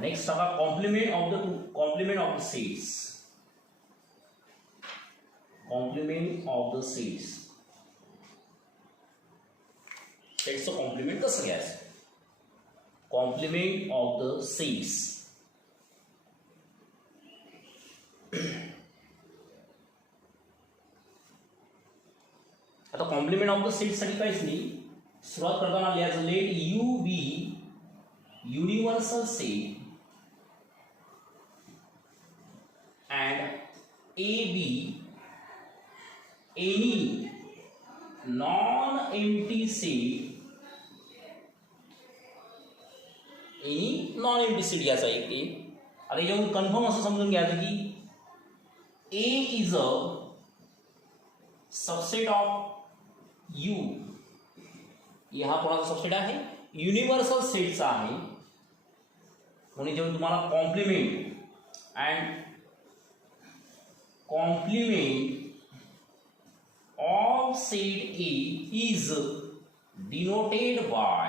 Next बघा complement of the sets. Complement of the sets. सेट्सचं complement कसं घ्यायचं? Complement of the sets. आता कॉम्प्लिमेंट ऑफ द सीड्स साठी काहीच नाही. सुरुवात करताना लिहायचं let you be universal set and AB any non-empty set, घ्यायचा एक. आता याच्यावरून कन्फर्म असं समजून घ्यायचं की A is a subset of U. हा कोणाचा सबसेट आहे? युनिव्हर्सल सेटचा आहे. म्हणून जेव्हा तुम्हाला complement of set A is denoted by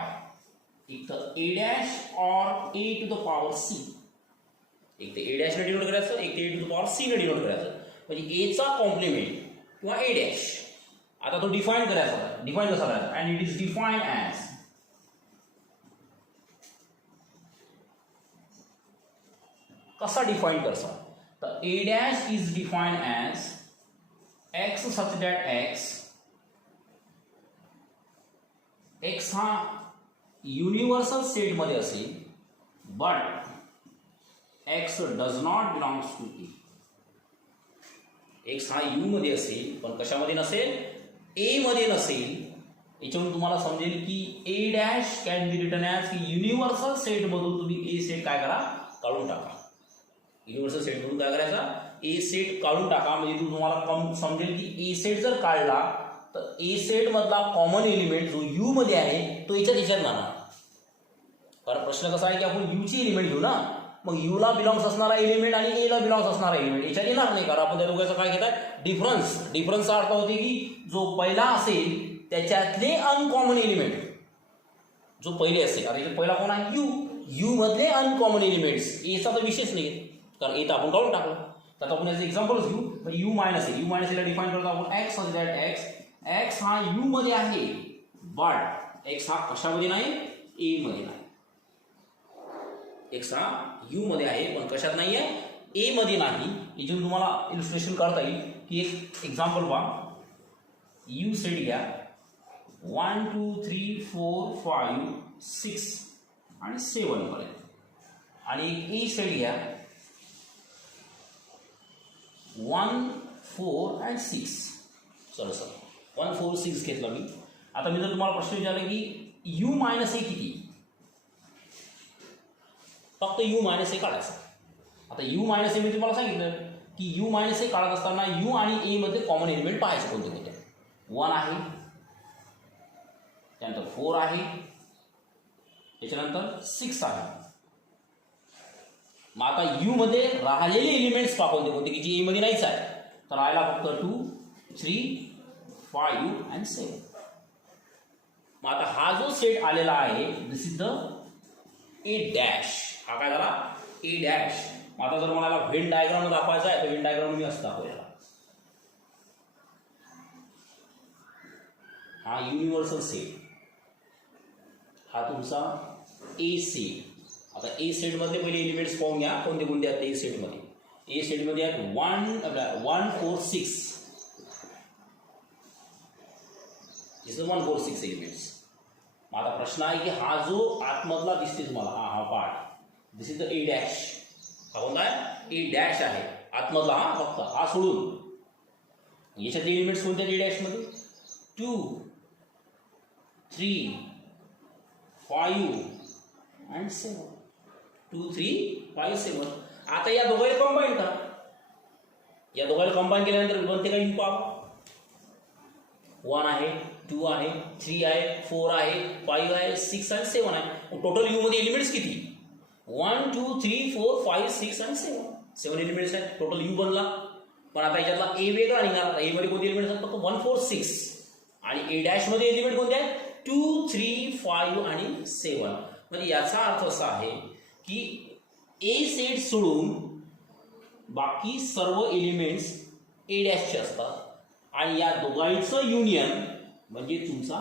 either A dash or A to the power C. एक ते A dash ने डिनोट करायचं, एक ते A to the power C ने डिनोट करायचं. म्हणजे A चा कॉम्प्लिमेंट किंवा A dash. आता तो डिफाइन करायचा. डिफाइन कसा करायचा? and it is defined as कसा डिफाइन करसा? तर A dash is defined as x such that x हा युनिव्हर्सल सेट मध्ये असेल but x does not belongs to A. x हा यू मध्ये असेल पण कशामध्ये नसेल? ए मध्ये नसेल. याच्यावरून तुम्हाला समजेल की A dash can be written as की युनिव्हर्सल सेट मधून तुम्ही ए सेट काय करा? काढून टाका. युनिव्हर्सल सेट मधून काय करायचा? ए सेट काढून टाका. म्हणजे तुम्हाला समजेल की ए सेट जर काढला तर ए सेट मधला कॉमन एलिमेंट जो यू मध्ये आहे तो याच्यात जाणार. कारण प्रश्न कसा आहे की आपण यू ची एलिमेंट घेऊ ना, मग यू ला बिलॉंग्स असणारा एलिमेंट आणि ए ला बिलॉंग्स असणारा एलिमेंट याच्यात येणार नाही. कारण आपण त्या दोघांचं काय घेतात? डिफरन्स. डिफरन्सचा अर्थ होते की जो पहिला असेल त्याच्यातले अनकॉमन एलिमेंट जो पहिले असेल. आता याच्यात पहिला कोण आहे? यू. यू मधले अनकॉमन एलिमेंट्स. एचा तर विशेष नाही कारण ए तर आपण काढून टाकलं. तर आपण याचं एक्झाम्पलच घेऊ. यू मायनस ए. यू मायनस एला डिफाइन करतो आपण एक्स सच दॅट एक्स हा यू मध्ये आहे बट एक्स हा कशामध्ये नाही? ए मध्ये नाही. एक्स हा यू मध्ये आहे पण कशात नाही आहे? ए मध्ये नाही. याच्यातून तुम्हाला इलिस्ट्रेशन करता येईल की एक एक्झाम्पल पहा. यू सेट घ्या 1 2 3 4 5 6 आणि 7 पर्यंत आणि एक ए सेट घ्या 1 4 and 6. चला 1 4 6 घेतला मी. आता मी जर तुम्हाला प्रश्न विचारला की यू मायनस ए किती? फक्त यू मायनस ए काढायचं. आता यू मायनस ए मी तुम्हाला सांगितलं की यू मायनस ए काढत असताना यू आणि ए मध्ये कॉमन एलिमेंट पाहायचे कोणते कोणते? 1 आहे, त्यानंतर 4 आहे, त्याच्यानंतर 6 आहे. मग आता यू मध्ये राहिलेले एलिमेंट्स पाहून कोणते की जी ए मध्ये नाहीच आहे. तर राहिला फक्त 2 3 5 and 7. मग आता हा जो सेट आलेला आहे दिस इज द ए डॅश. हा काय झाला? A dash. मग आता जर मला व्हेन डायग्राम दाखवायचा आहे तर व्हेन डायग्राम मी असं दाखवूया. हा युनिव्हर्सल सेट, हा तुमचा ए सेट. आता ए सेट मध्ये पहिले एलिमेंट्स पाहून घ्या कोणते कोणते आहेत. ए सेट मध्ये आहेत 1 4 6. दिस इज 1 4 6 एलिमेंट्स. मग आता प्रश्न आहे की हा जो आतमधला दिसते तुम्हाला हा part this is the A dash. हा कोणता आहे? ए डॅश आहे आतमधला. हा फक्त हा सोडून याच्यातले एलिमेंट्स कोणते आहेत ए डॅश मध्ये? 2 3 5 and 7. 2 3 5 7. आता या दोघांना कंबाईन करा. या दोघांना कंबाईन केल्यानंतर बनते का? यू पहा 1 आहे, 2 आहे, 3 आहे, 4 आहे, 5 आहे, 6 आणि 7 आहे. टोटल यू मध्ये एलिमेंट्स किती? 1 2 3 4 5 6 आणि 7 एलिमेंट्स आहेत. टोटल यू बनला. पण आता याच्यातला ए वेगळा निघाला. ए मध्ये कोणते एलिमेंट्स आहेत? फक्त 1 4 6 आणि ए डॅश मध्ये एलिमेंट कोणते आहेत? 2 3 5 आणि 7. म्हणजे याचा अर्थ असा आहे की ए सेट सोडून बाकी सर्व एलिमेंट्स ए डॅशचे असतात आणि या दोघांचं युनियन म्हणजे तुमचा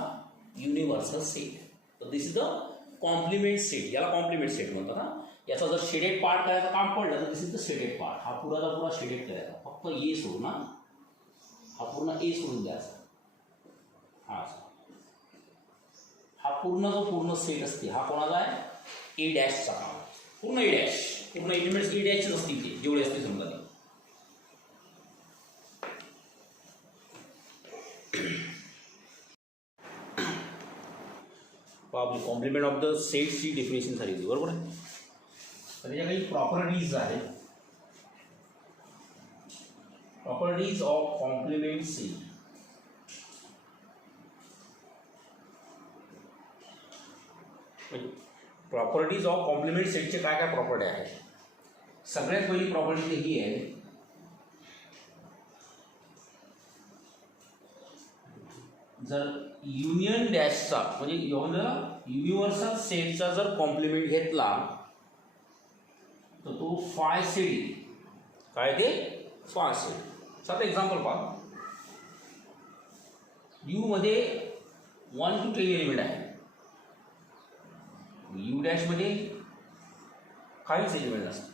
युनिव्हर्सल सेट. तर this is the complement set. याला कॉम्प्लिमेंट सेट म्हणतात. हा याचा जर शेडेड पार्ट करायचं काम पडलं तर this is the shaded part. हा पुराचा पुरा शेडेड करायचा, फक्त ए सोडून. हा पूर्ण ए सोडून द्यायचा. हा पूर्ण जो पूर्ण सेट असते हा कोणाचा आहे? ए डॅशचा. पूर्ण ए डॅश, पूर्ण एलिमेंट्स ए डॅशचे असतील ते जेवढे असतील समजा ते. आपली कॉम्प्लिमेंट ऑफ द सेट्सची डेफिनेशन झाली बरोबर आहे. तर त्याच्या काही प्रॉपर्टीज आहेत. Properties of complement set. Properties of complement सेटचे काय काय प्रॉपर्टी आहेत? सगळ्यात पहिली प्रॉपर्टी ही आहे, जर युनियन डॅशचा म्हणजे युनिव्हर्सल सेटचा जर कॉम्प्लिमेंट घेतला तर तो फाय सेट. काय ते? Five set. साधं एक्झाम्पल पहा. यू मध्ये 1 to 10 एलिमेंट आहे. यू डॅश मध्ये काहीच एलिमेंट नसतात.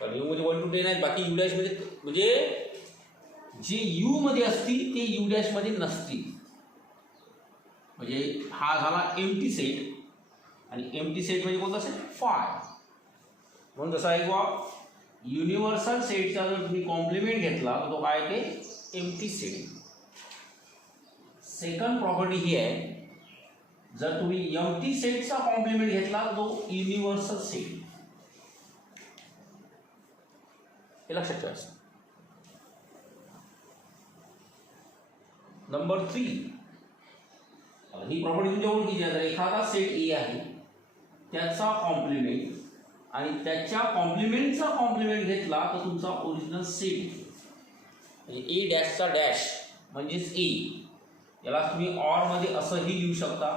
कारण यू मध्ये 1 to 10 आहेत, बाकी यू डॅश मध्ये म्हणजे जे यू मध्ये असतील ते यू डॅश मध्ये नसतील. म्हणजे हा झाला एम्प्टी सेट आणि एम्प्टी सेट म्हणजे कोणता सेट? फाय. म्हणून जसा आहे किंवा युनिव्हर्सल सेटचा जर तुम्ही कॉम्प्लिमेंट घेतला तर तो काय? ते एम्प्टी सेट. सेकंड प्रॉपर्टी ही आहे, जर तुम्ही एम्प्टी सेटचा कॉम्प्लिमेंट घेतला तर तो युनिव्हर्सल सेट. हे लक्षात ठेवायचं. नंबर 3, ही प्रॉपर्टी तुमच्या ओळखीची आहे. जर एखादा सेट ए आहे त्याचा कॉम्प्लिमेंट आणि त्याच्या कॉम्प्लिमेंटचा कॉम्प्लिमेंट घेतला तर तुमचा ओरिजिनल सेट. म्हणजे ए डॅशचा डॅश म्हणजेच ए. याला तुम्ही ऑर मध्ये असंही लिहू शकता,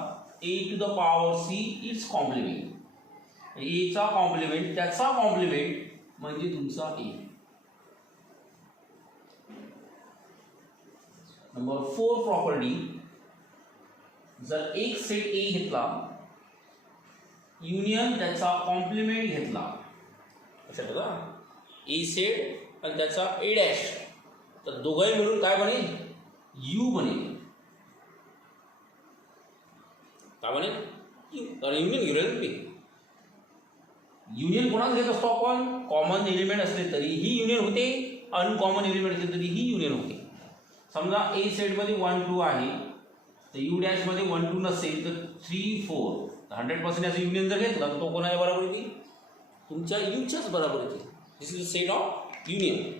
A to the power C it's complement. एचा कॉम्प्लिमेंट त्याचा कॉम्प्लिमेंट म्हणजे तुमचा ए. नंबर 4 प्रॉपर्टी, जर एक सेट ए घेतला युनियन त्याचा कॉम्प्लिमेंट घेतला, लक्षात ठेवा ए सेट आणि त्याचा ए डॅश, तर दोघंही मिळून काय बनेल? यू बनेल. काय बनेल? यू. कारण युनियन घेऊन ते युनियन कोणाच घेत असतो आपण? कॉमन एलिमेंट असले तरीही युनियन होते, अनकॉमन एलिमेंट असले तरीही युनियन होते. समजा ए सेटमध्ये 1 2 आहे तर यू डॅशमध्ये 1 2 नसेल तर 3 4, 100% याचं युनियन जर घेतला तर तो कोणाच्या बरोबर येते? तुमच्या यूच्याच बरोबर येते. This is the set of union.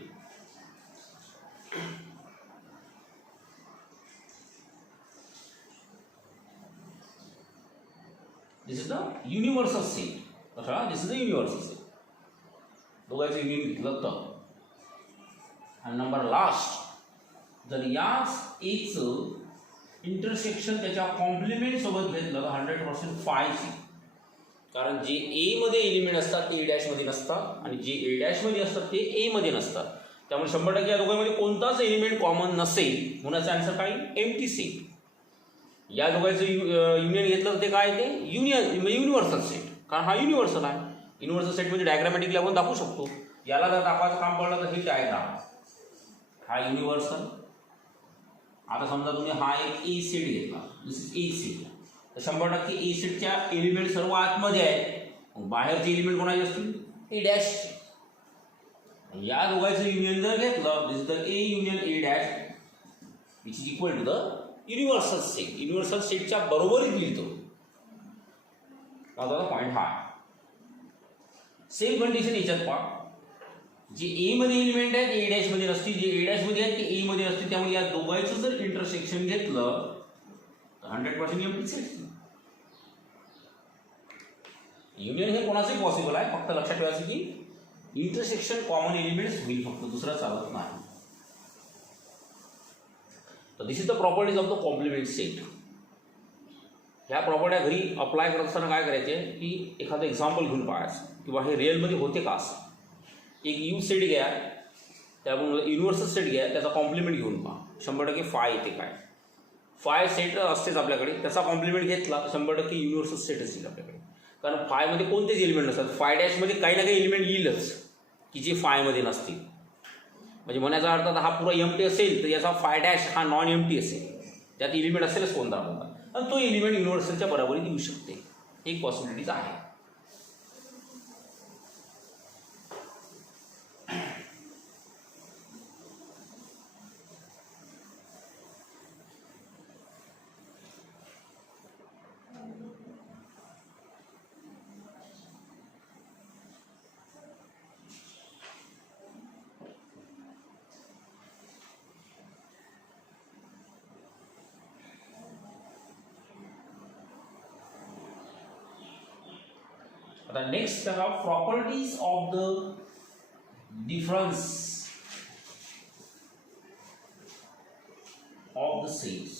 This is the universal set. कसा? This is the universal set. दोघांचं युनियन घेतलं तर. आणि नंबर लास्ट, जर याच एचं इंटरसेक्शन त्याच्या कॉम्प्लिमेंट सोबत घेतलं तर 100% फायची. कारण जे ए मध्ये एलिमेंट असतात ते ए डॅश मध्ये नसतात आणि जे ए डॅश मध्ये असतात ते ए मध्ये नसतात. त्यामुळे 100% या दोघांमध्ये कोणताच एलिमेंट कॉमन नसेल म्हणून याचा आन्सर काय? Empty set. या दोघांचं युनियन घेतलं तर ते काय? ते युनिव्हर्सल सेट. कारण हा युनिव्हर्सल आहे. युनिव्हर्सल सेट म्हणजे डायग्रामॅटिकली आपण दाखवू शकतो. याला जर दाखवायचं काम पडलं तर ही डायग्राम, हा युनिव्हर्सल. आता समजा तुम्ही हा एक ए सेट घेतला, दिस इज ए सेट, तर 100% ए सेटच्या एलिमेंट सर्व आतमध्ये आहेत. बाहेरचे एलिमेंट कोणाचे असतील? A dash. या दोघांचं युनियन जर घेतलं, this is the A union A dash which is equal to the universal set. Universal सेटच्या बरोबरीत लिहितो. माझा पॉईंट हा. सेम कंडिशन याच्यात पहा, जे ए मध्ये एलिमेंट आहेत ए डॅश मध्ये नसतील, जे ए डॅश मध्ये आहेत ते ए मध्ये नसतील. त्यामुळे या दोघांचं जर इंटरसेक्शन घेतलं तर 100% एम्प्टी सेट. युनियन हे कोणाचंही पॉसिबल आहे, फक्त लक्षात ठेवायचं की इंटरसेक्शन कॉमन एलिमेंट्स होईल, फक्त दुसरा चालत नाही. तर this is the properties of the complement set. ह्या प्रॉपर्ट्या घरी अप्लाय करत असताना काय करायचे की एखादं एक्झाम्पल घेऊन पाहायचं किंवा हे रिअलमध्ये होते का असं. एक यू सेट घ्या, त्यामुळे युनिव्हर्सल सेट घ्या, त्याचा कॉम्प्लिमेंट घेऊन पहा, 100% फाय येते काय. फाय सेट असतेच आपल्याकडे, त्याचा कॉम्प्लिमेंट घेतला 100% युनिव्हर्सल सेटच येईल आपल्याकडे. कारण फायमध्ये कोणतेच एलिमेंट नसतात. फाय डॅशमध्ये काही ना काही एलिमेंट येईलच की जे फायमध्ये नसतील. म्हणजे म्हणायचा अर्थ हा पुरा एमटी असेल तर याचा फाय डॅश हा नॉन एमटी असेल, त्यात एलिमेंट असेलच कोणता कोणता, आणि तो एलिमेंट युनिव्हर्सलच्या बरोबरीत येऊ शकते. एक पॉसिबिलिटीज आहे. The next are properties of the difference of the sets.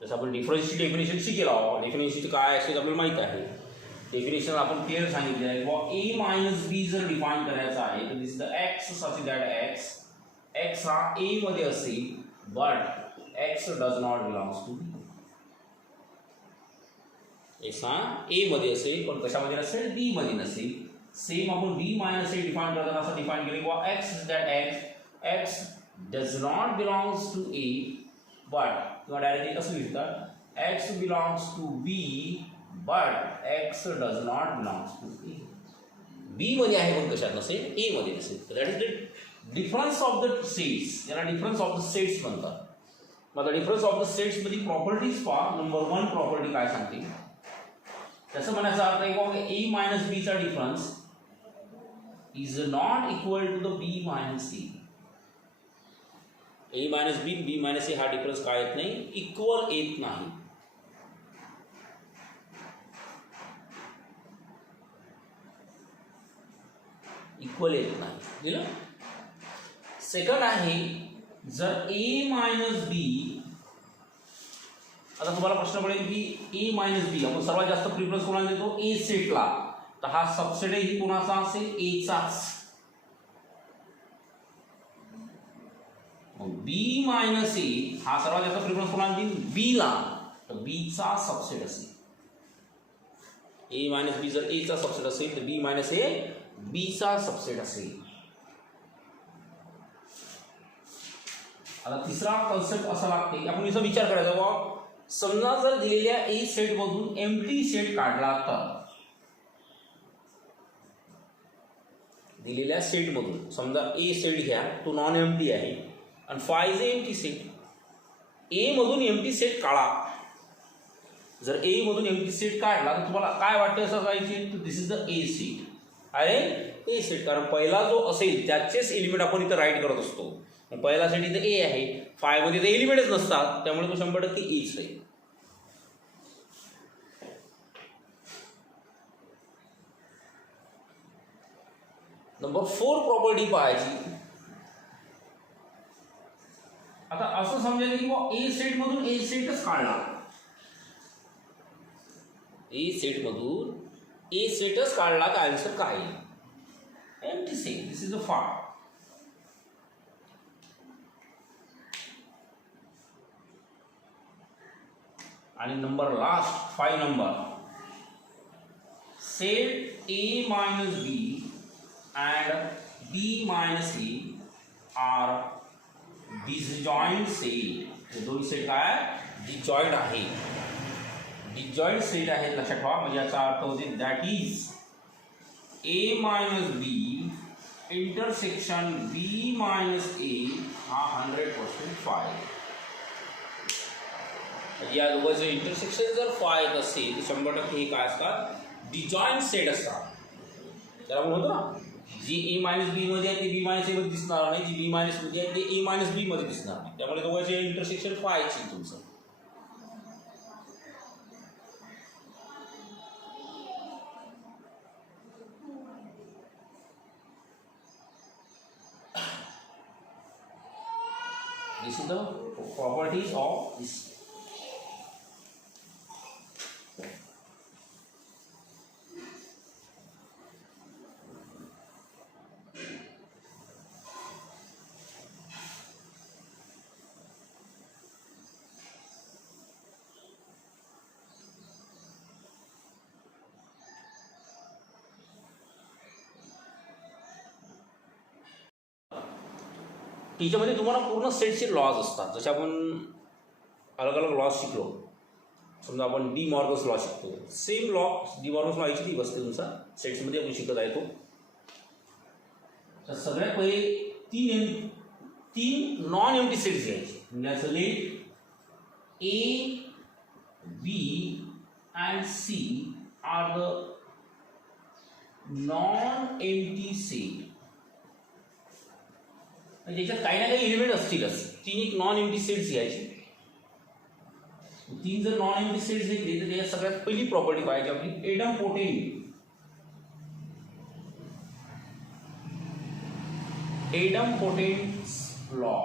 जसं आपण डिफरन्सची डेफिनेशन शिकेल आहोत. डेफिनेशन काय असते आपल्याला माहित आहे. डेफिनेशन आपण क्लिअर सांगितले आहे. a मायनस बी जर डिफाइन करायचा आहे तर this the x such that x हा a मध्ये असेल but x does not belongs to B. X हा ए मध्ये असेल पण कशामध्ये नसेल, बी मध्ये नसेल. सेम आपण बी मायनस ए डिफाइन करताना असं डिफाइन केले किंवा x is that x does not belongs to A but, किंवा डायरेक्टली कसं लिहितात x belongs to B but x does not belongs to A. B मध्ये आहे पण कशात नसेल, ए मध्ये नसेल. That is the difference of the sets. याला डिफरन्स ऑफ द सेट्स म्हणतात. मग डिफरन्स ऑफ द सेट्स मध्ये प्रॉपर्टीज पहा. नंबर 1 प्रॉपर्टी काय सांगते, तसं म्हणायचा अर्थ आहे की ए मायनस बीचा difference is not equal to the B minus A. A minus B, B minus A हा डिफरन्स काय येत नाही, इक्वल येत नाही. इक्वल येत नाही. दिलं. सेकंड आहे जर ए मायनस बी, आता तुम्हाला प्रश्न पडेल की ए मायनस बी आपण सर्वात जास्त प्रिफरन्स कोणाला देतो, ए सेटला. तर हा सबसेटही कोणाचा असेल, एचाच. मग बी मायनस ए हा सर्वात जास्त प्रिफरन्स कोणाला देईल, बी ला. तर बी चा सबसेट असेल. ए मायनस बी जर ए चा सबसेट असेल तर बी मायनस ए बी चा सबसेट असेल. आता तिसरा कॉन्सेप्ट असा लागते, आपण याचा विचार करायचा बाबा समजा जर दिलेल्या ए सेट मधून एम्प्टी सेट काढला तर, दिलेल्या सेट मधून समजा ए सेट घ्या, तो नॉन एम्प्टी आहे आणि फाय इज एम्प्टी सेट. ए मधून एम्प्टी सेट काढा. जर ए मधून एम्प्टी सेट काढला तर तुम्हाला काय वाटते असं जायचे, तर this is the A set. अरे ए सेट, कारण पहिला जो असेल त्याचेच एलिमेंट आपण इथं राईट करत असतो. पहिला सेट इथं ए आहे, फाय मध्ये तर एलिमेंटच नसतात, त्यामुळे तो 100% एच राहील. नंबर 4 प्रॉपर्टी पाहायची. आता असं समजायचं की ए सेट मधून ए सेटच काढला. ए सेट मधून ए सेटच काढला तर आन्सर काय, empty set. This is the phi. आणि number last 5 number, set A minus B and b minus a are disjoint set. हे दोन सेट काय डिजॉइंट आहे, डिजॉइंट सेट आहेत लक्षात ठेवा. म्हणजे याचा अर्थ होते that is a minus B intersection b minus a हा 100% फाय. या दोघांचे इंटरसेक्शन जर फाय असेल तर 100% हे काय असतात, डिजॉइंट सेट असतात. त्याला आपण होतो ना, जी ए मायनस बी मध्ये आहे ते बी मायनस ए मध्ये दिसणार नाही, जी बी मायनस मध्ये आहे ते ए मायनस बी मध्ये दिसणार नाही. त्यामुळे दोघांचे इंटरसेक्शन फायची तुमचं. This is the properties of this. त्याच्यामध्ये तुम्हाला पूर्ण सेटचे लॉज असतात. जसे आपण अलग अलग लॉज शिकलो, समजा आपण डी मॉर्गन्स लॉ शिकतो, same law D Morgan's law याची ती बसते तुमचा सेट्समध्ये आपण शिकत आहे तो. तर सगळ्यात पहिले तीन नॉन एम्प्टी सेट्स घ्यायचे. म्हणजे असं late A, B and C are the non-empty set. म्हणजे याच्यात काही ना काही एलिमेंट असतीलच. तीन एक नॉन एम्प्टी सेट्स घ्यायचे. तीन जर नॉन एम्प्टी सेट्स घेतले तर त्याच्यात सगळ्यात पहिली प्रॉपर्टी पाहिजे आपली एडमपोटेंट. एडमपोटेंट लॉ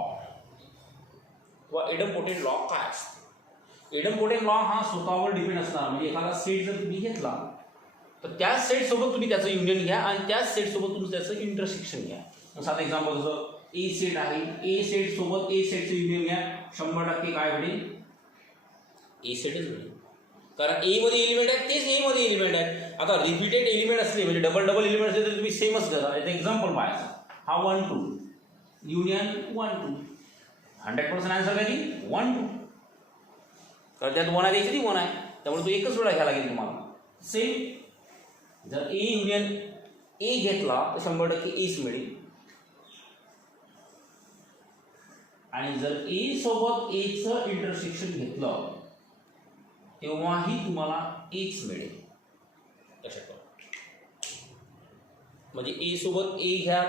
किंवा एडमपोटेंट लॉ काय असते? एडमपोटेंट लॉ हा स्वतःवर डिपेंड असणार. म्हणजे एखादा सेट जर तुम्ही घेतला तर त्या सेट सोबत तुम्ही त्याचं युनियन घ्या आणि त्याच सेट सोबत तुम्ही त्याचं इंटरसेक्शन घ्या. साधं एक्झाम्पल जसं ए सेट आहे, ए सेट सोबत ए सेटचं युनियन घ्या, 100% काय भेटेल? ए सेटच मिळेल. कारण ए मध्ये एलिमेंट आहेत तेच ए मध्ये एलिमेंट आहेत. आता रिपीटेड एलिमेंट असले म्हणजे डबल एलिमेंट असले तर तुम्ही सेमच करा. याचं एक्झाम्पल पाहायचं, हा 1 2 युनियन 1 2, 100% आन्सर काय ती 1 2. कारण त्यात 1 आहे द्यायची ती 1 आहे, त्यामुळे तो एकच वेळा घ्यायला लागेल तुम्हाला. सेम जर ए युनियन ए घेतला तर 100% एच मिळेल. आणि जर ए सोबत एचं इंटरसेक्शन घेतलं तेव्हाही तुम्हाला एच मिळेल. लक्षात ठेवा. म्हणजे ए सोबत ए घ्या,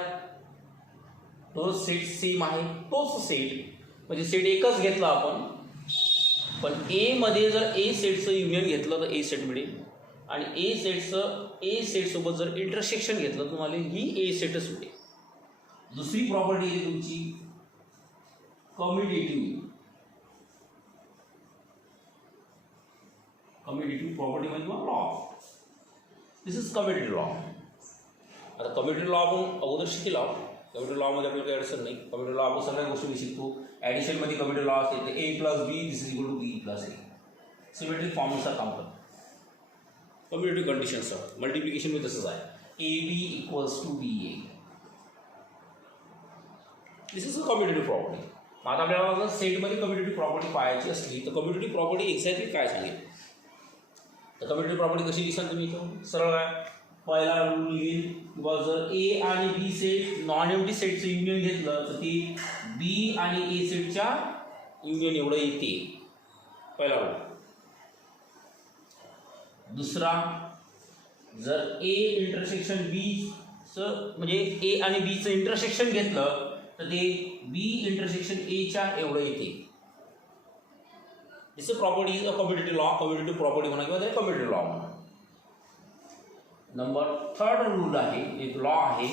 तो सेट सेम आहे, तोच सेट म्हणजे सेट एकच घेतला आपण, पण ए मध्ये जर ए सेटचं युनियन घेतलं तर ए सेट मिळेल. आणि ए सेट सोबत जर इंटरसेक्शन घेतलं तुम्हाला ही ए सेटच मिळेल. दुसरी प्रॉपर्टी आहे तुमची कम्युटेटिव्ह. कम्युटेटिव्ह प्रॉपर्टी म्हणजे law. This is commutative law. आता कम्युटेटिव्ह लॉ आपण अगोदर शिकला. कम्युटेटिव्ह लॉमध्ये आपल्याला काही अडचण नाही. कम्युटेटिव्ह लॉ आपण सगळ्या गोष्टी शिकतो. ॲडिशनमध्ये कम्युटेटिव्ह लॉ असते तर A plus B this is equal to B plus A. Symmetric फॉर्मनुसार काम करतो. कम्युटेटिव्ह कंडिशन्स मल्टिप्लिकेशनमध्ये तसंच आहे, A B equals to B A. This is a commutative property. आता आपल्याला सेटमध्ये कम्युटेटिव्ह प्रॉपर्टी पाहायची असली तर कम्युटेटिव्ह प्रॉपर्टी एक्झॅक्टली काय सांगेल? तर कम्युटेटिव्ह प्रॉपर्टी कशी दिसाल तुम्ही इथं? सरळ आहे, पहिला रूल लिहिल किंवा जर ए आणि बी सेट नॉन एम्प्टी सेटचं युनियन घेतलं तर ते बी आणि ए सेटच्या युनियन एवढं येते. पहिला रूल. दुसरा, जर ए इंटरसेक्शन बीचं म्हणजे ए आणि बीचं इंटरसेक्शन घेतलं तर ते बी इंटरसेक्शन एच्या एवढं येते. This property is a commutative law. Commutative property म्हणा किंवा कम्युटेटिव्ह लॉ म्हणा. नंबर थर्ड रूल आहे, एक लॉ आहे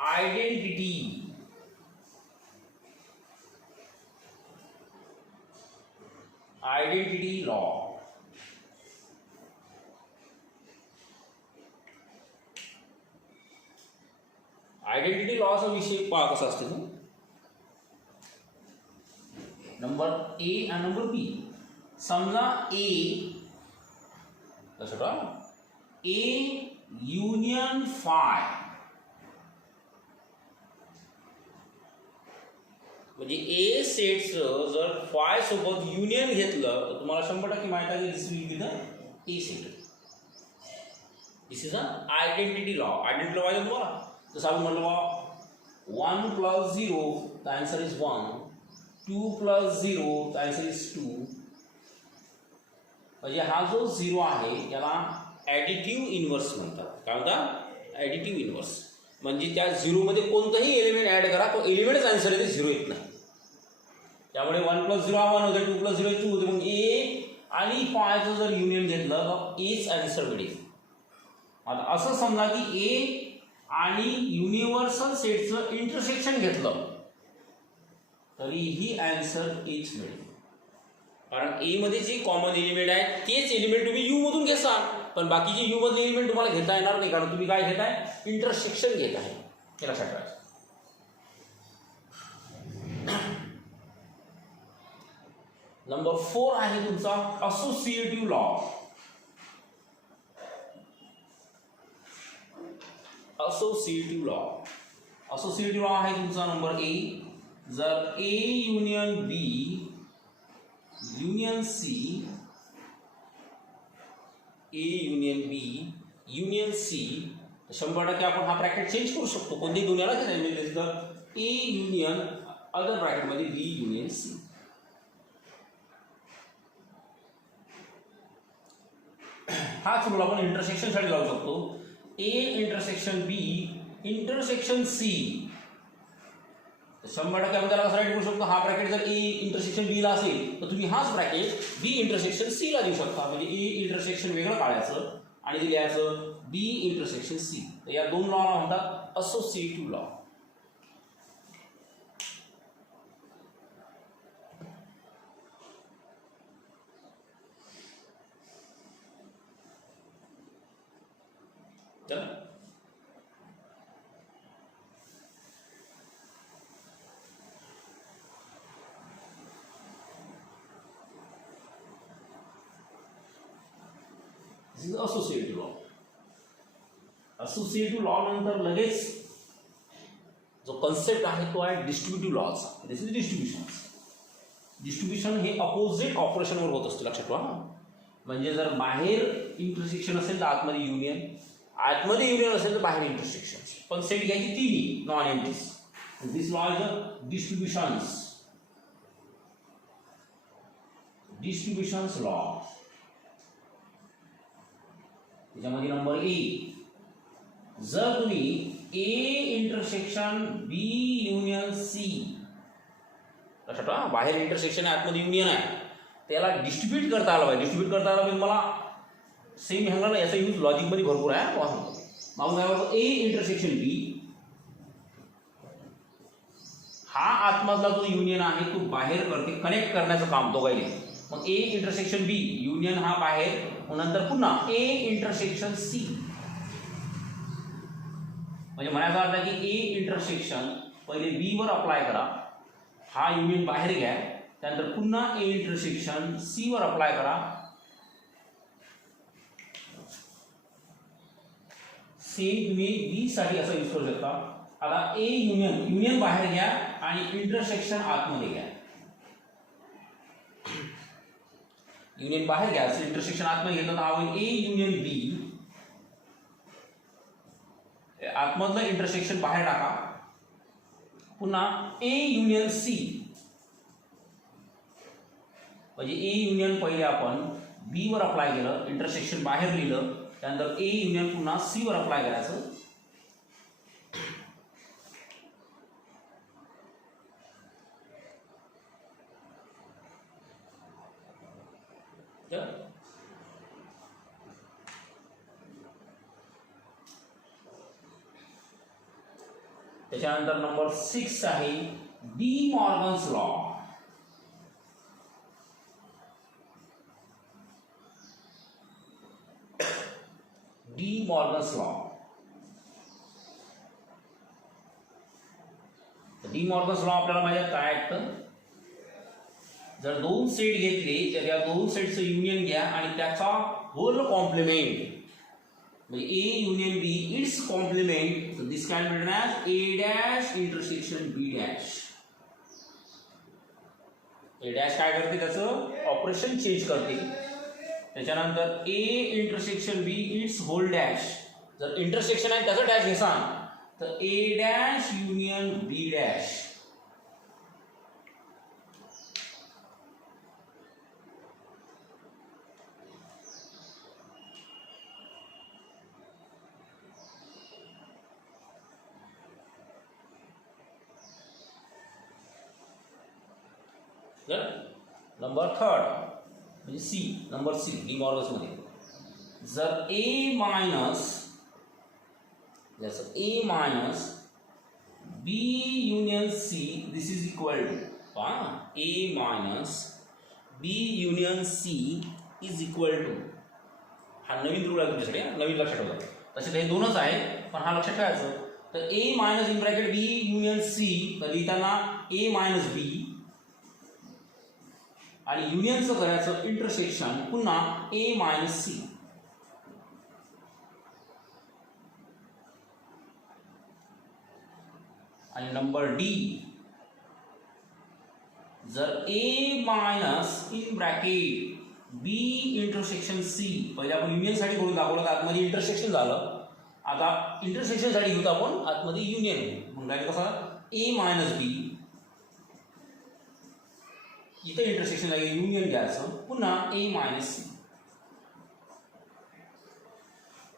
आयडेंटिटी. Identity law. आयडेंटिटी लॉचा विषय पहा कसा असते तो. नंबर ए आणि नंबर बी. समजा ए कसं का ए युनियन फाय म्हणजे ए सेटचं जर फाय सोबत युनियन घेतलं तर तुम्हाला 100% माहिती आहे this will be the A set. This is a identity law. Identity law आहे तुम्हाला. जसं आपण म्हटलं 1 + 0 the answer is 1, 2 + 0 the answer is 2. म्हणजे हा जो 0 आहे याला ॲडिटिव्ह इन्व्हर्स म्हणतात. काय म्हणतात? Additive inverse. म्हणजे त्या 0मध्ये कोणताही एलिमेंट ॲड करा तो एलिमेंटच आन्सर येते, 0 येत नाही. त्यामुळे 1 + 0 1 होते, 2 + 0 2 होते. मग ए आणि फायचं जर युनियन घेतलं तर एच आन्सर मिळेल. आता असं समजा की ए आणि युनिव्हर्सल सेटचं इंटरसेक्शन घेतलं तरीही आन्सर एच मिळेल. कारण ए मध्ये जे कॉमन एलिमेंट आहे तेच एलिमेंट तुम्ही यू मधून घेसाल, पण बाकीचे यू मधले एलिमेंट तुम्हाला घेता येणार नाही कारण तुम्ही काय घेताय? इंटरसेक्शन घेत आहे. हे लक्षात ठेवायचं. नंबर 4 आहे तुमचा associative law. Associative law. Associative law आहे तुमचा नंबर ए. जर A union B union C, A union B union C, 100% आपण हा ब्रॅकेट चेंज करू शकतो, कोणत्याही दोन याला तर ए युनियन अदर ब्रॅकेटमध्ये बी युनियन सी. हाच रूल आपण इंटरसेक्शन साठी लावू शकतो. A intersection B intersection C, 100% आपण त्याला कसं राईट करू शकतो, हा ब्रॅकेट जर ए इंटरसेक्शन बी ला असेल तर तुम्ही हाच ब्रॅकेट बी इंटरसेक्शन सी ला देऊ शकता. म्हणजे ए इंटरसेक्शन वेगळं काढायचं आणि ते लिहायचं बी इंटरसेक्शन सी. तर या दोन लॉला म्हणतात associative law. Associative law. Associative law नंतर लगेच जो कन्सेप्ट आहे तो आहे डिस्ट्रीब्युटिव्ह लॉचा. This is distribution. डिस्ट्रीब्युशन हे अपोजिट ऑपरेशनवर होत असते, लक्षात ठेवा. म्हणजे जर बाहेर इंटरसेक्शन असेल तर आतमध्ये युनियन, आतमध्ये युनियन असेल तर बाहेर इंटरसेक्शन. पण सेट घ्यायची तिन्ही non empties. This law is a distributions law. त्याच्यामध्ये नंबर ए, जर तुम्ही A intersection B union C, लक्षात ठेवा बाहेर इंटरसेक्शन आहे आतमध्ये युनियन आहे, त्याला डिस्ट्रीब्यूट करता आलं पाहिजे. डिस्ट्रीब्यूट करता आलं पाहिजे मला सेम ह्यांना याचा यूज लॉजिकमध्ये भरपूर आहे. मागून काय करतो, ए इंटरसेक्शन बी, हा आतमधला जो युनियन आहे तो बाहेर करते, कनेक्ट करण्याचं काम तो काही. मग ए इंटरसेक्शन बी युनियन हा बाहेर, नंतर पुन्हा ए इंटरसेक्शन सी. म्हणजे म्हणायचा अर्थ आहे की ए इंटरसेक्शन पहिले बी वर अप्लाय करा, हा युनियन बाहेर घ्या, त्यानंतर पुन्हा ए इंटरसेक्शन सी वर अप्लाय करा, सेम तुम्ही बी साठी असं यूज करू शकता. आता ए युनियन बाहेर घ्या आणि इंटरसेक्शन आतमध्ये घ्या. युनियन बाहेर घ्या, इंटरसेक्शन आतमध्ये घेतलं तर हा होईल ए युनियन बी. आतमधलं इंटरसेक्शन बाहेर टाका, पुन्हा ए युनियन सी. म्हणजे ए युनियन पहिले आपण बी वर अप्लाय केलं, इंटरसेक्शन बाहेर लिहिलं, त्यानंतर ए युनियन पुन्हा सी वर अप्लाय करायचं. त्याच्यानंतर नंबर 6 आहे D Morgan's law. D Morgan's law. D Morgan's law आपल्याला माहिती काय ऐकतं, जर दोन सेट घेतले तर या दोन सेटचं युनियन घ्या आणि त्याचा होल कॉम्प्लिमेंट, म्हणजे A union B it's complement. This can be written as A dash intersection B dash. A dash काय करते, त्याचं ऑपरेशन चेंज करते. त्याच्यानंतर A intersection B it's whole dash. जर इंटरसेक्शन आहे त्याचं डॅश हे सांग, तर A dash union B dash. Number 3 म्हणजे C, number C De Morgan's मध्ये, जर A minus B union C this is equal to, A minus B union C is equal to, हा नवीन रूल आहे तुमच्यासाठी, नवीन लक्षात ठेवा. तसे हे दोनच आहे पण हा लक्षात ठेवायचं. तर A minus in bracket B union C, तर लिहिताना ए मायनस बी आणि युनियनचं करायचं इंटरसेक्शन पुन्हा ए मायनस सी. आणि नंबर डी जर A minus in bracket B intersection C, पहिले आपण युनियन साठी करून दाखवलं, आतमध्ये इंटरसेक्शन झालं. आता इंटरसेक्शन साठी घेऊ आपण आतमध्ये युनियन. म्हणजे कसं A मायनस B, इथं इंटरसेक्शन लागेल युनियन घ्यायचं, पुन्हा A minus C.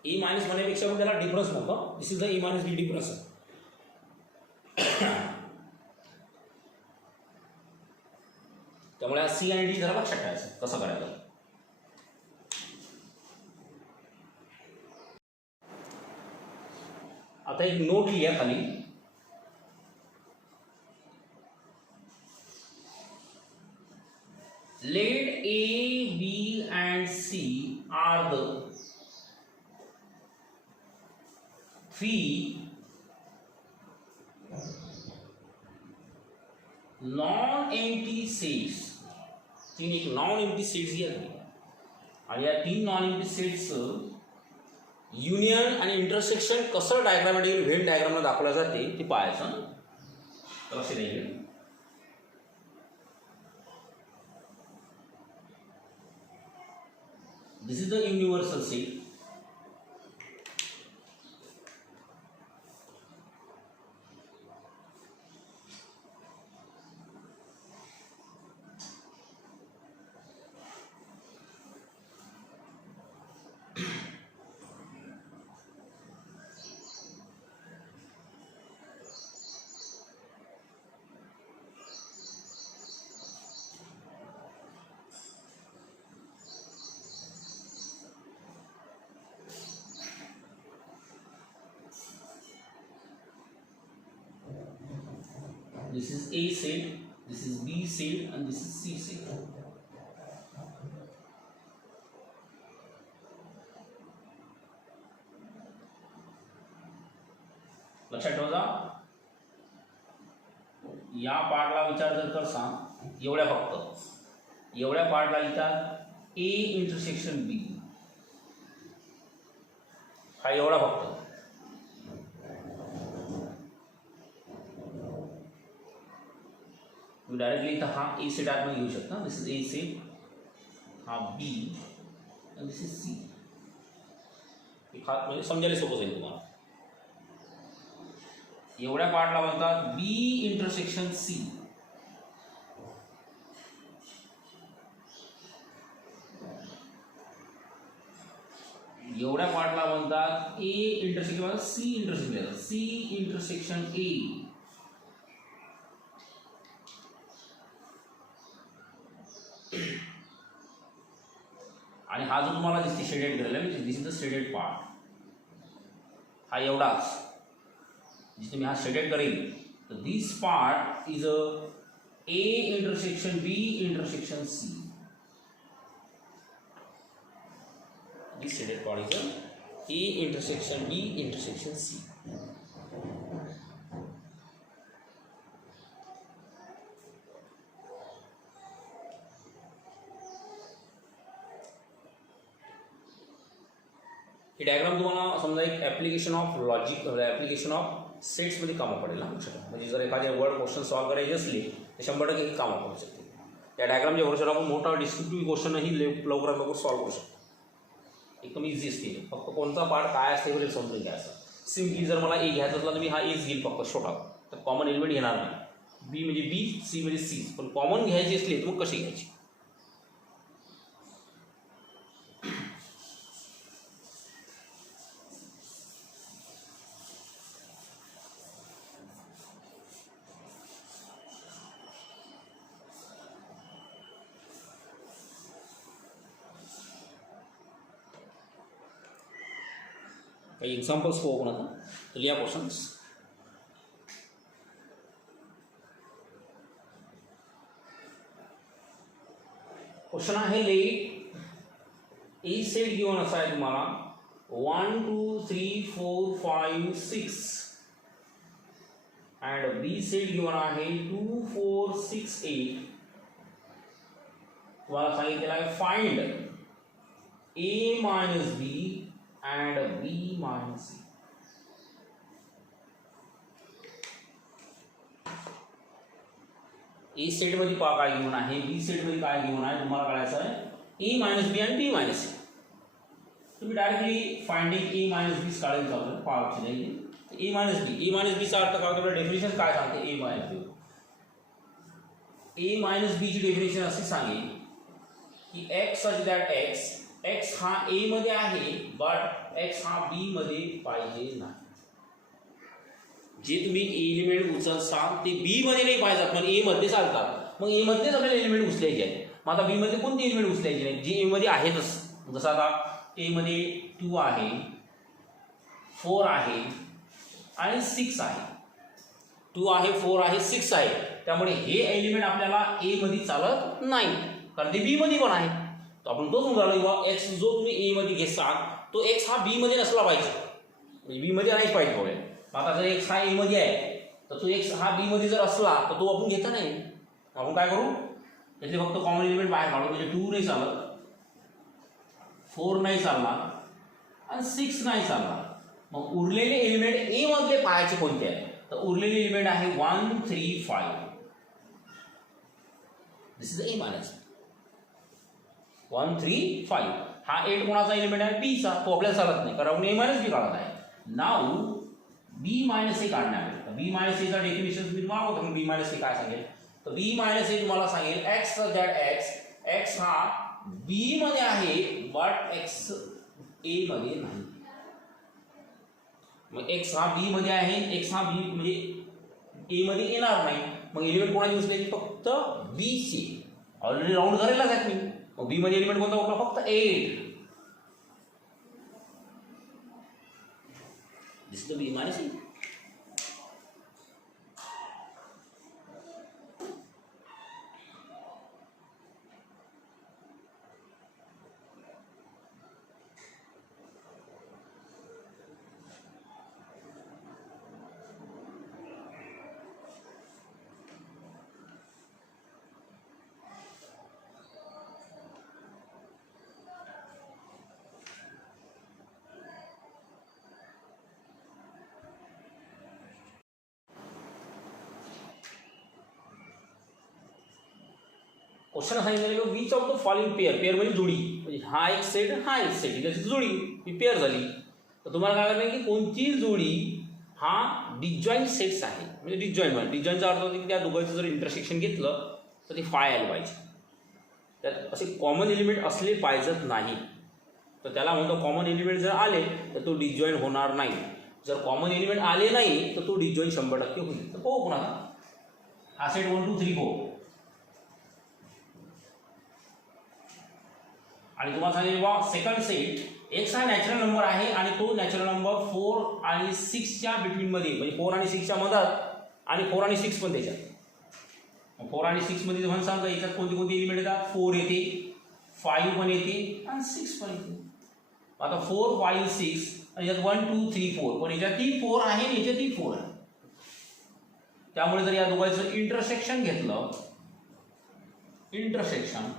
A minus म्हणण्यापेक्षा आपण त्याला डिफरन्स म्हणतो. This is the A minus B difference. त्यामुळे C आणि D जरा लक्षात ठेवायचं कसं करायचं. आता एक नोट लिहा खाली. Let A, B and C are the three non-empty sets. तीन एक नॉन एम्प्टी सेट्स घ्या आणि या तीन नॉन एम्प्टी सेट्सचं युनियन आणि इंटरसेक्शन कसं डायग्रामॅटिकल व्हेन डायग्रामला दाखवलं जाते ते पाहायचं. लक्ष द्यायचं. This is the universal set. This is A set, this is B set, and this is C set. लक्षात ठेवा. या पार्टला विचार जर करसा एवढ्या फक्त एवढ्या पार्टला लिहितात A इंटरसेक्शन B. हा एवढा फक्त. डायरेक्टली इथं हा ए सेट आतमध्ये घेऊ शकता. दिस इज ए सेट, हा बी आणि दिस इज सी. हा म्हणजे समजायला सोपं जाईल तुम्हाला. एवढ्या पार्टला म्हणतात बी इंटरसेक्शन सी. एवढ्या पार्टला म्हणतात A intersection C intersection C intersection A. आणि हा जो तुम्हाला दिसते शेडेड केलेला म्हणजे this is the shaded part. हा एवढाच जिथे मी हा शेडेड करेल तर this part is a A intersection B intersection C. This shaded part is a A intersection B intersection C. ही डायग्राम तुम्हाला समजा एक application of logic application of सेट्समध्ये कामं पडेल ना. म्हणजे जर एखाद्या वर्ड क्वेश्चन सॉल्व्ह करायचे असले तर 100% ही कामं पडू शकते. त्या डायग्रामच्या भरोशावर आपण मोठा डिस्क्रिप्टिव्ह क्वेश्चनही लवकरात लवकर सॉल्व्ह करू शकतो. एकदम इझी असते. फक्त कोणता पार्ट काय असते हे समजून घ्यायचं. सिम्पली जर मला ए घ्यायचा असला तर मी हा एच घेईल फक्त छोटा, तर कॉमन एलिमेंट घेणार नाही. बी म्हणजे बी, सी म्हणजे सी. पण कॉमन घ्यायची असली तर मग कशी घ्यायची. काही एक्झाम्पल्स पाहू आपण आता. तर लिहा क्वेश्चन्स. क्वेश्चन आहे लेट ए सेट गिवन असा आहे तुम्हाला 1 2 3 4 5 6 अँड बी सेट गिवन आहे 2 4 6 8. तुम्हाला सांगितलेलं आहे find A minus B and B minus C. A सेटमध्ये काय घेऊन आहे, बी सेटमध्ये काय घेऊन आहे तुम्हाला कळायचं आहे. ए मायनस बी आणि बी मायनस सी. तुम्ही डायरेक्टली फाइंडिंग ए मायनस बी काढायचं आपल्याला पाहायची नाही. ए मायनस बीचा अर्थ काय होतो, डेफिनेशन काय सांगते ए मायनस बी. ए मायनस बीची डेफिनेशन अशी सांगेल की एक्स सच दॅट एक्स हा ए मध्ये आहे बट एक्स हा बी मध्ये पाहिजे नाही. जे तुम्ही एलिमेंट उचलसाल ते बी मध्ये नाही पाहिजेत पण ए मध्ये चालतात. मग ए मध्येच आपल्याला एलिमेंट उचलायचे आहे. मग आता बी मध्ये कोणते एलिमेंट उचलायचे नाही, जे ए मध्ये आहेतच. जसं आता ए मध्ये 2 आहे, 4 आहे आणि 6 आहे. 2 आहे, 4 आहे, 6 आहे. त्यामुळे हे एलिमेंट आपल्याला ए मध्ये चालत नाही कारण ते बी मध्ये पण आहे. तर आपण तोच म्हणून राहिलो किंवा एक्स जो तुम्ही ए मध्ये घेसाल तो एक्स हा बी मध्ये नसला पाहिजे, म्हणजे बी मध्ये नाहीच पाहिजे थोडे. आता जर एक्स हा ए मध्ये आहे तर तो एक्स हा बी मध्ये जर असला तर तो आपण घेता नाही. आपण काय करू, त्याचे फक्त कॉमन एलिमेंट बाहेर काढू. म्हणजे 2 नाही चालत, 4 नाही चालला आणि 6 नाही चालला. मग उरलेले एलिमेंट ए मधले पाहायचे कोणते आहे, तर उरलेले एलिमेंट आहे 1 3 5. दिस इज ए मायनस 1 3 5. हा 8 कोणाचा एलिमेंट आहे, बी चा. तो आपल्याला चालत नाही कारण आपण ए मायनस बी काढत आहे. नाव बी मायनस ए काढणार आहे. बी मायनस एचा डेफिनेशन तुम्ही मागवतो बी मायनस ए काय सांगेल, तर बी मायनस ए तुम्हाला सांगेल एक्स दॅट एक्स हा बी मध्ये आहे बट एक्स ए मध्ये नाही. मग एक्स हा बी मध्ये आहे, एक्स हा बी म्हणजे ए मध्ये येणार नाही. मग एलिमेंट कोणाची उचलायची, फक्त बी ची. ऑलरेडी राऊंड झालेलाच आहे मी. मग बी मध्ये एलिमेंट कोणता उठला, फक्त 8. This is the B minus A. Question सांगितलं which of the following pair म्हणजे जोडी, म्हणजे हा एक सेट हा एक सेट, त्याची जोडी ही पेअर झाली. तर तुम्हाला काय करणार की कोणती जोडी हा डिजॉईंट सेट्स आहे. म्हणजे डिजॉईंटचा अर्थ होतो की त्या दोघांचं जर इंटरसेक्शन घेतलं तर ते फाय आलं पाहिजे. त्यात असे कॉमन एलिमेंट असले पाहिजेत नाही. तर त्याला म्हणतो कॉमन एलिमेंट जर आले तर तो डिजॉईंट होणार नाही. जर कॉमन एलिमेंट आले नाही तर तो डिजॉईंट 100% होईल. तर पाहू पुन्हा हा सेट 1 2 3 4 आणि तुम्हाला सांगितलं बा सेकंड सेट एक्स हा नॅचरल नंबर आहे आणि तो नॅचरल नंबर 4 आणि 6 च्या बिटवीन मध्ये, म्हणजे 4 आणि 6 च्या मधात आणि 4 आणि 6 पण त्याच्यात. 4 आणि 6 मध्ये म्हणून सांगा याच्यात कोणते कोणते एलिमेंट येतात, 4 येते, 5 पण येते आणि 6 पण येते. आता 4 5 6 आणि याच्यात 1 2 3 4 पण याच्यातही 4 आहे आणि याच्यातही 4 आहे. त्यामुळे जर या दोघांचं इंटरसेक्शन घेतलं, इंटरसेक्शन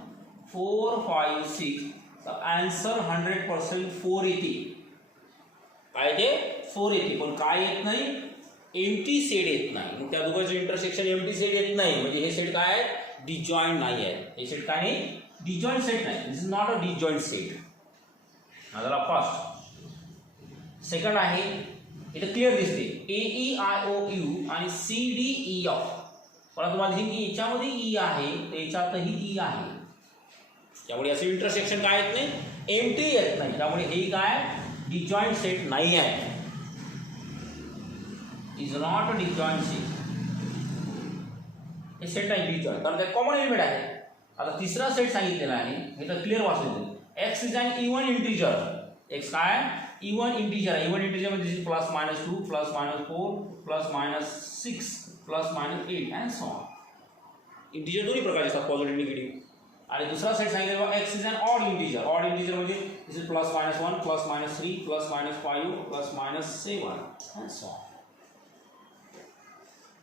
4 5 6 तर आन्सर 100% 4 येते. काय ते 4 येते. पण काय येत नाही, एम्प्टी सेट येत नाही. मग त्या दोघांचं इंटरसेक्शन एम्प्टी सेट येत नाही म्हणजे हे सेट काय आहे, डिजॉईंट नाही आहे. हे सेट काय नाही, डिजॉईंट सेट नाही. दिस is not a disjoint set. आता फर्स्ट सेकंड आहे इथं क्लिअर दिसते ए ई आय ओ यू आणि सी डी ई एफ. पण तुम्हाला दिसेल की याच्यामध्ये ई आहे तर याच्यातही ई आहे. त्यामुळे याचं इंटरसेक्शन काय येत नाही, एम्प्टी येत नाही. त्यामुळे हे काय डिजॉईंट सेट नाही आहे. Is not a disjoint set. हे सेट नाही डिजॉईंट कारण ते कॉमन एलिमेंट आहे. आता तिसरा सेट सांगितलेला आहे हे तर क्लिअर वाचलं. X is an even integer. X काय इवन इंटिजर आहे. इवन इंटिजर मध्ये this plus minus 2 plus minus 4 plus minus 6 plus minus 8 and so on. Integer दोन्ही प्रकारचे असतात, पॉझिटिव्ह निगेटिव्ह. आणि दुसरा सेट सांगितलेला X is an odd integer. Odd integer म्हणजे this is plus minus 1 plus minus 3 plus minus 5 plus minus 7 and so on.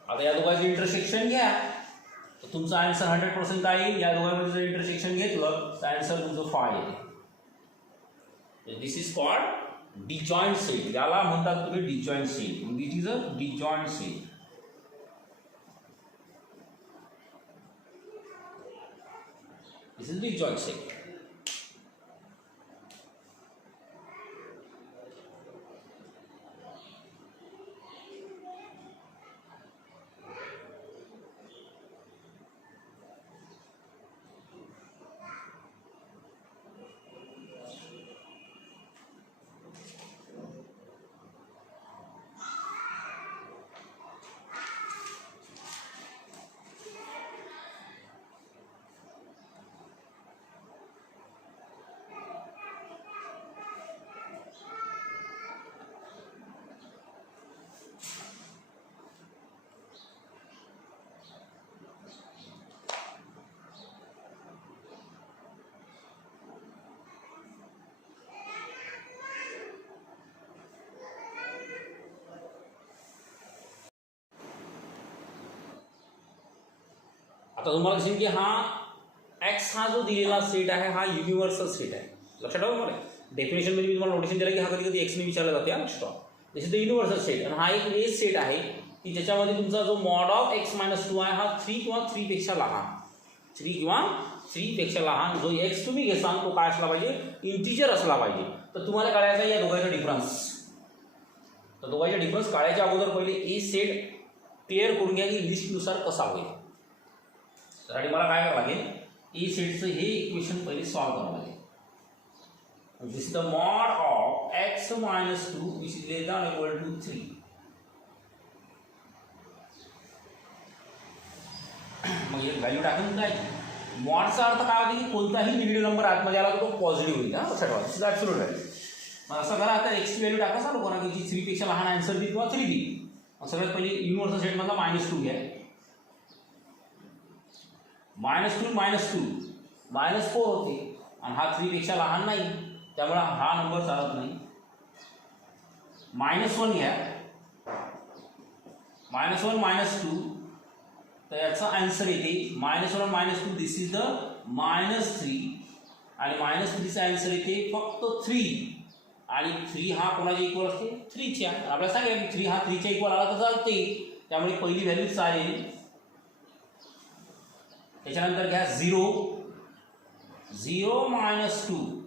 आता या दोघांचं इंटरसेक्शन घ्या तर तुमचा आन्सर 100% काय येईल. या दोघांमध्ये जर इंटरसेक्शन घेतलं तर आन्सर तुमचं 5 येईल. This is called disjoint set. याला म्हणतात तुम्ही disjoint set. This is a disjoint set. This is disjoint set. आता तुम्हाला दिसेल की हा एक्स हा जो दिलेला सेट आहे हा युनिव्हर्सल सेट आहे. लक्षात ठेवा. मला डेफिनेशनमध्ये मी तुम्हाला नोटेशन दिलं की हा कधी कधी एक्सने विचारला जाते. लक्षात ठेवा. दिस इज द युनिव्हर्सल सेट. आणि हा एक ए सेट आहे की ज्याच्यामध्ये तुमचा जो मॉड ऑफ एक्स मायनस 2 आहे हा 3 किंवा 3 पेक्षा लहान, 3 किंवा 3 पेक्षा लहान जो एक्स तुम्ही घेसाल तो काय असला पाहिजे, इंटिजर असला पाहिजे. तर तुम्हाला काढायचा आहे या दोघांचा डिफरन्स. तर दोघांचा डिफरन्स काढायच्या अगोदर पहिले ए सेट क्लिअर करून घ्या की लिस्टनुसार कसा होईल. त्यासाठी मला काय करावं लागेल, ए सेटचं हे इक्वेशन पहिले सॉल्व्ह करावं लागेल. This is the mod of X minus 2 which is less than equal to 3. मग एक व्हॅल्यू टाकून काय, मॉडचा अर्थ काय होते की कोणताही निगेटिव्ह नंबर आतमध्ये आला तर तो पॉझिटिव्ह होईल. हा लक्षात ठेवा. दिस इज ॲब्सोल्यूट व्हॅल्यू. मग असं करा, आता एक्सची व्हॅल्यू टाका चालू कोणा की जी 3 पेक्षा लहान आन्सर देईल किंवा 3 देईल. सगळ्यात पहिले युनिव्हर्सल सेटमधला -2 घ्या. -2 -4 होते आणि हा 3 पेक्षा लहान नाही, त्यामुळे हा नंबर चालत नाही. -1 घ्या. -1 -2 तर याचा आन्सर येते -1 -2 दिस इज द -3 आणि -3चा आन्सर येते फक्त 3 आणि 3 हा कोणाच्या इक्वल असते, 3च्या. आपल्याला सांगा की 3 हा 3च्या इक्वल आला तर चालते, त्यामुळे पहिली व्हॅल्यू चालेल. त्याच्यानंतर घ्या 0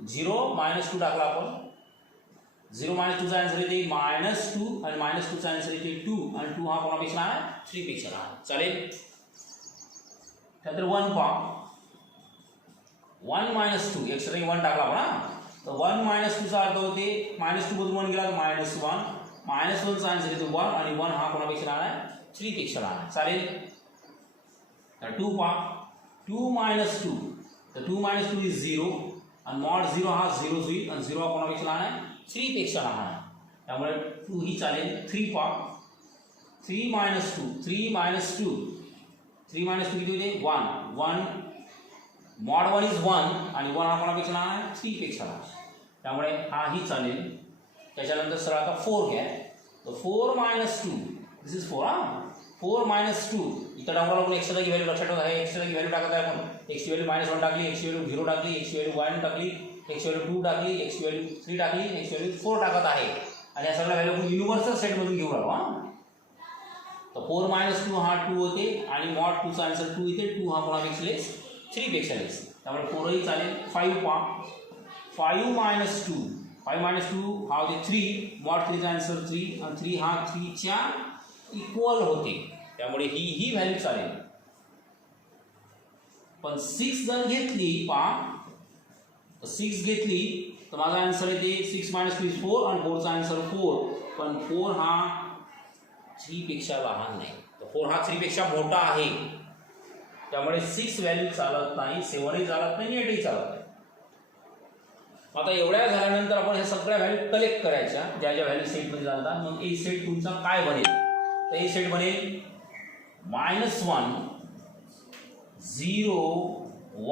-2 टाकला आपण. 0 -2चा आन्सर येते -2 आणि -2चा आन्सर येते 2 आणि 2 हा कोणापेक्षा लहान आहे, 3 पेक्षा लहान. चालेल. त्यानंतर 1 पहा. 1 -2 एक्स्ट्रा 1 टाकला आपण. तर 1 -2चा अर्थ होते -2 मधून 1 गेला तर -1. -1चा आन्सर येतो 1 आणि 1 हा कोणापेक्षा लहान आहे, 3 पेक्षा लहान आहे. चालेल. तर 2 पहा. 2 -2 तर 2 -2 इज 0 आणि मॉड 0 हा 0 होईल आणि 0 हा कोणापेक्षा लहान आहे, 3 पेक्षा लहान आहे, त्यामुळे 2 ही चालेल. 3 पहा. 3 -2 किती होते, 1 मॉड 1 इज 1 आणि 1 हा कोणापेक्षा लहान आहे, 3 पेक्षा लहान, त्यामुळे हा ही चालेल. त्याच्यानंतर सरळ आता 4 घ्या. तर 4 -2 दिस इज 4. 4 -2 इथं डावला आपण एक्सच्या जागी व्हॅल्यू लक्षात ठेवत आहे. एक्सच्या जागी व्हॅल्यू टाकत आहे आपण. एक्सची व्हॅल्यू -1 टाकली, एक्सची व्हॅल्यू 0 टाकली, एक्सची व्हॅल्यू 1 टाकली, एक्सची व्हॅल्यू 2 टाकली, एक्सची व्हॅल्यू 3 टाकली, एक्सची व्हॅल्यू 4 टाकत आहे आणि या सगळ्या व्हॅल्यू आपण युनिव्हर्सल सेटमधून घेऊन आलो. तर 4 -2 हा 2 होते आणि मॉड 2चा आन्सर 2 येते. 2 हा कोणापेक्षा लेस, 3 पेक्षा लेस, त्यामुळे 4 ही चालेल. 5 पहा. 5 -2 हा होते 3 मॉड 3चा आन्सर 3 आणि 3 हा 3च्या इक्वल होते, त्यामुळे ही व्हॅल्यू चालेल. पण 6 जर घेतली पहा, 6 घेतली तर माझा आन्सर येते 6 -2 इज 4 आणि 4चा आन्सर 4. पण 4 हा 3 पेक्षा लहान नाही, तर 4 हा 3 पेक्षा मोठा आहे, त्यामुळे 6 व्हॅल्यू चालत नाही, 7ही चालत नाही, 8ही चालत नाही. आता एवढ्या झाल्यानंतर आपण ह्या सगळ्या व्हॅल्यू कलेक्ट करायच्या, ज्या ज्या व्हॅल्यू सेटमध्ये चालतात. मग ए सेट तुमचा काय बनेल, तर ए सेट बनेल -1 0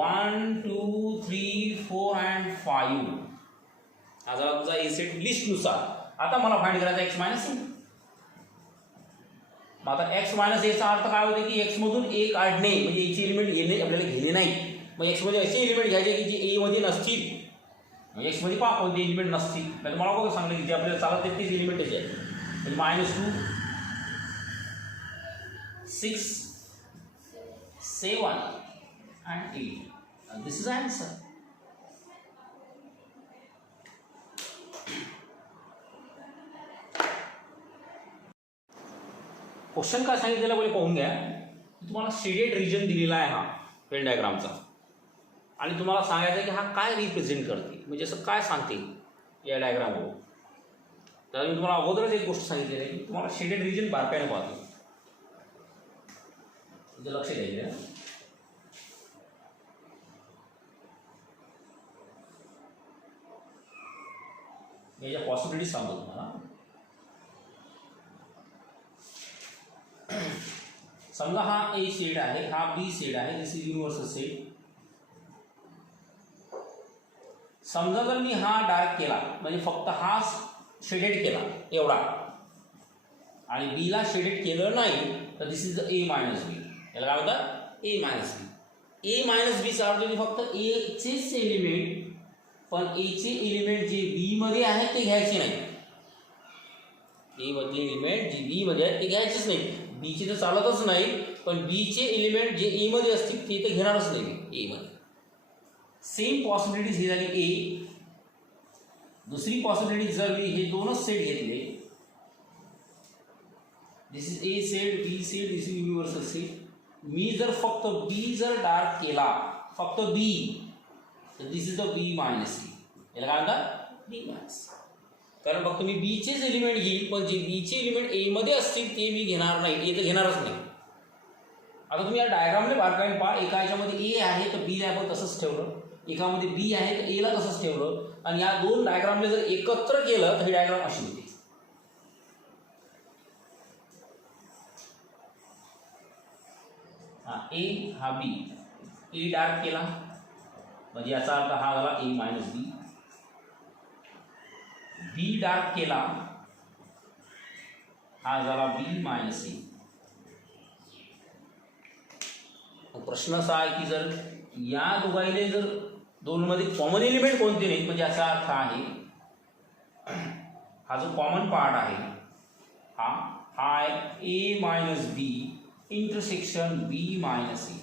1 2 3 4 and 5. हा झाला तुमचा ए सेट लिस्टनुसार. आता मला फाइंड करायचा एक्स मायनस ए. मग आता एक्स मायनस एचा अर्थ काय होते की एक्स मधून ए काढणे, म्हणजे एचे एलिमेंट येणे आपल्याला घेणे नाही. मग एक्स मध्ये असे एलिमेंट घ्यायचे की जे ए मध्ये नसतील, म्हणजे एक्स मध्ये पहा कोणते एलिमेंट नसतील. म्हणजे मला बघा सांगलं की जे आपल्याला चालत आहेत तेच एलिमेंट आहे, म्हणजे -2 6 7 and 8 this is answer. Question काय सांगितलेलं पहिले पाहून घ्या. तुम्हाला शेडेड रिजन दिलेला आहे हा वेन डायग्रामचा, आणि तुम्हाला सांगायचं आहे की हा काय रिप्रेझेंट करते, म्हणजे असं काय सांगते या डायग्रामवर. तर मी तुम्हाला अगोदरच एक गोष्ट सांगितलेली आहे की तुम्हाला शेडेड रिजन बारकाईने पाहतो, लक्ष द्यायचं. याच्या पॉसिबिलिटी सांगतो तुम्हाला. समजा हा ए शेड आहे, हा बी शेड आहे, दिस इज युनिव्हर्सल शेड. समजा जर मी हा डार्क केला, म्हणजे फक्त हा शेडेड केला एवढा, आणि बी ला शेडेड केलं नाही, तर this is A minus B. याला काय म्हणतात? ए मायनस बी. ए मायनस बीचा अर्थ म्हणजे फक्त ए चेच एलिमेंट, पण ए चे एलिमेंट जे बी मध्ये आहेत ते घ्यायचे नाही. ए मधले एलिमेंट जे बी मध्ये आहेत ते घ्यायचेच नाही. बी चे तर चालतच नाही, पण बी चे एलिमेंट जे ए मध्ये असतील ते तर घेणारच नाही ए मध्ये. सेम पॉसिबिलिटीज ही झाली ए. दुसरी पॉसिबिलिटी, जर मी हे दोनच सेट घेतले, this is A set, B set, this is universal set. मी जर फक्त बी जर डार्क केला, फक्त बी, तर this is the B minus B. याला काय म्हणतात? B minus. कारण फक्त मी बी चेच एलिमेंट घेईल, पण जे बी चे एलिमेंट ए मध्ये असतील ते मी घेणार नाही, ए तर घेणारच नाही. आता तुम्ही या डायग्रामने बारकाईने पहा. एका याच्यामध्ये ए आहे तर बी ला आपण तसंच ठेवलं, एकामध्ये बी आहे तर ए ला तसंच ठेवलं, आणि या दोन डायग्रामने जर एकत्र केलं तर ही डायग्राम अशी होती. हा ए, हा बी. ए डार्क केला म्हणजे याचा अर्थ हा झाला ए मायनस बी. बी डार्क केला हा झाला बी मायनस ए. प्रश्न असा आहे की जर या दोघांचे जर दोनमध्ये कॉमन एलिमेंट कोणते नाहीत, म्हणजे याचा अर्थ आहे हा जो कॉमन पार्ट आहे हा आहे ए minus B intersection B minus A.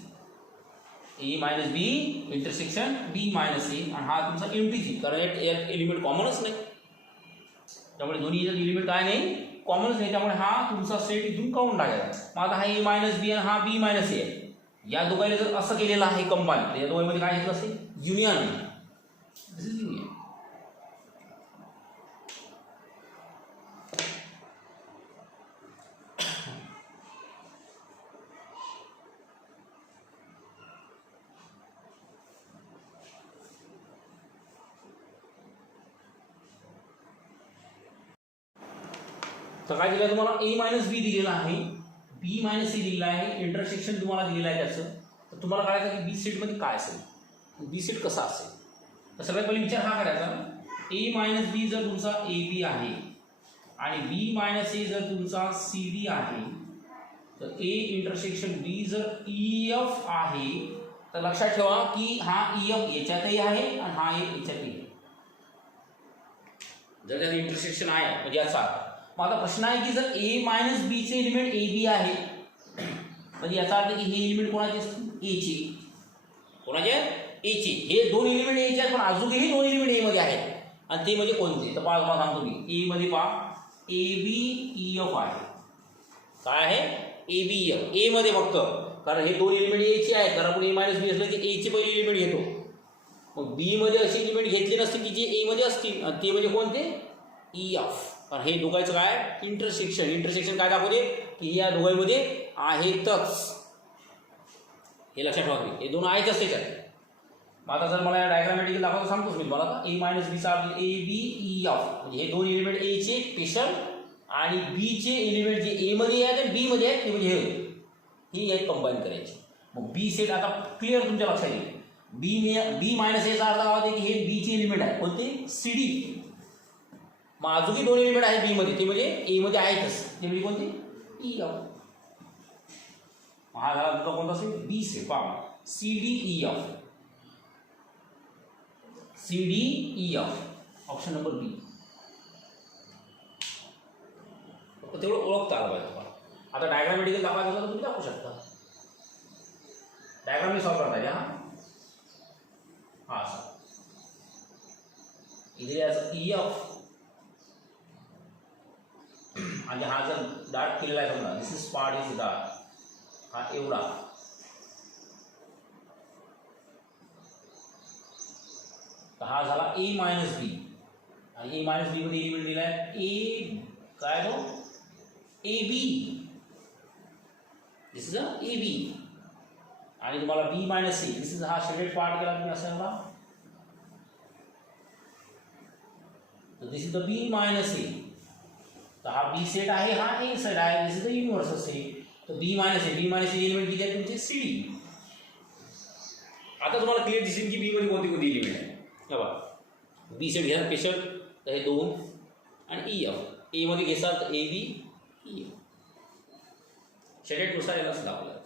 A minus B intersection B minus ए, आणि हा तुमचा एमटी, कारण यात एलिमेंट कॉमनच नाही, त्यामुळे दोन्ही याच्यात एलिमेंट काय नाही, कॉमनच नाही. त्यामुळे हा तुमचा सेट इथून काढून टाकायचा. मग आता हा ए मायनस बी आणि हा बी मायनस ए आहे. या दोघांनी जर असं केलेलं आहे कंबाईन, तर या दोघांमध्ये काय घेतलं असेल? युनियन. This is union. तर काय दिलं तुम्हाला? ए मायनस बी दिलेला आहे, बी मायनस ए दिलेला आहे, इंटरसेक्शन तुम्हाला दिलेलं आहे त्याचं. तर तुम्हाला कळायचं की बी सेटमध्ये काय असेल, बी सेट कसा असेल. तर सगळ्यात पहिले विचार हा करायचा, ए मायनस बी जर तुमचा ए बी आहे आणि बी मायनस ए जर तुमचा सी डी आहे, तर ए इंटरसेक्शन बी जर ई एफ आहे, तर लक्षात ठेवा की हा ई एफ याच्यातही आहे आणि हा एक याच्यातही आहे. जर त्याचं इंटरसेक्शन आहे म्हणजे याचा. मग आता प्रश्न आहे की जर ए मायनस बी चे एलिमेंट ए बी आहे, म्हणजे याचा अर्थ की हे एलिमेंट कोणाचे असतील? ए चे. कोणाचे? ए चे. हे दोन एलिमेंट ए चे आहेत, पण अजूनही दोन एलिमेंट ए मध्ये आहेत, आणि ते म्हणजे कोणते? तर पहा तुम्हाला सांगतो मी. ए मध्ये पहा ए बी ई एफ आहे. काय आहे? A B F. ए मध्ये फक्त, कारण हे दोन एलिमेंट ए चे आहेत, कारण आपण ए मायनस बी असलं की ए चे पहिले एलिमेंट घेतो. मग बी मध्ये असे एलिमेंट घेतले नसतील की जे ए मध्ये असतील, आणि ते म्हणजे कोणते? E F. कारण हे दोघांचं काय? इंटरसेक्शन. इंटरसेक्शन काय दाखवते? की या दोघांमध्ये आहेतच. हे लक्षात ठेवा, हे दोन आहेतच त्याच्यात. मग आता जर मला या डायग्रामॅटिक दाखवतो सांगतोच मी तुम्हाला, ए मायनस बी चा ए बी ई एफ, म्हणजे हे दोन एलिमेंट ए चे स्पेशल आणि बी चे एलिमेंट जे ए मध्ये आहेत आणि बी मध्ये आहेत ते म्हणजे हे एक कंबाईन करायचे. मग बी सेट आता क्लिअर तुमच्या लक्षात येईल. बी मायनस एचा अर्थ काय होते की हे बी चे एलिमेंट आहे, कोणते? C D. मग अजूनही दोन एलिमेंट आहेत बी मध्ये, ते म्हणजे ए मध्ये आहेतच, ते म्हणजे कोणते? E F. हा झाला तुमचा कोणता असेल? B set. पहा C D E F, C D E F, option number B. तेवढं ओळखता आलं पाहिजे तुम्हाला. आता डायग्रामॅटिकल दाखवायचं तर तुम्ही दाखवू शकता. डायग्राम मी सॉल्व करता या. इथे याचं ई एफ आणि हा जर डार्ट केलेला आहे समजा, दिस इज पार्ट इज डार्ट, हा एवढा, तर हा झाला ए मायनस बी, आणि ए मायनस बी मध्ये एलिमेंट दिला आहे ए, काय तो A B, this is a A B, आणि तुम्हाला बी मायनस ए, दिस इज हा शेडेड पार्ट केला तुम्ही असं एवढा, तर this is the B minus ए, तर हा बी सेट आहे, हा ए सेट आहे, दिस इज द युनिव्हर्सल सेट, तर बी मायनस ए एलिमेंट किती आहे तुमचे सी डी. आता तुम्हाला क्लिअर दिसेल की बी मध्ये कोणती कोणती एलिमेंट आहे. बघा बी सेट घ्या स्पेशल, तर हे 2 आणि ई एफ, ए मध्ये घेसाल तर A B E F, shaded नुसार यालाच दाखवलं.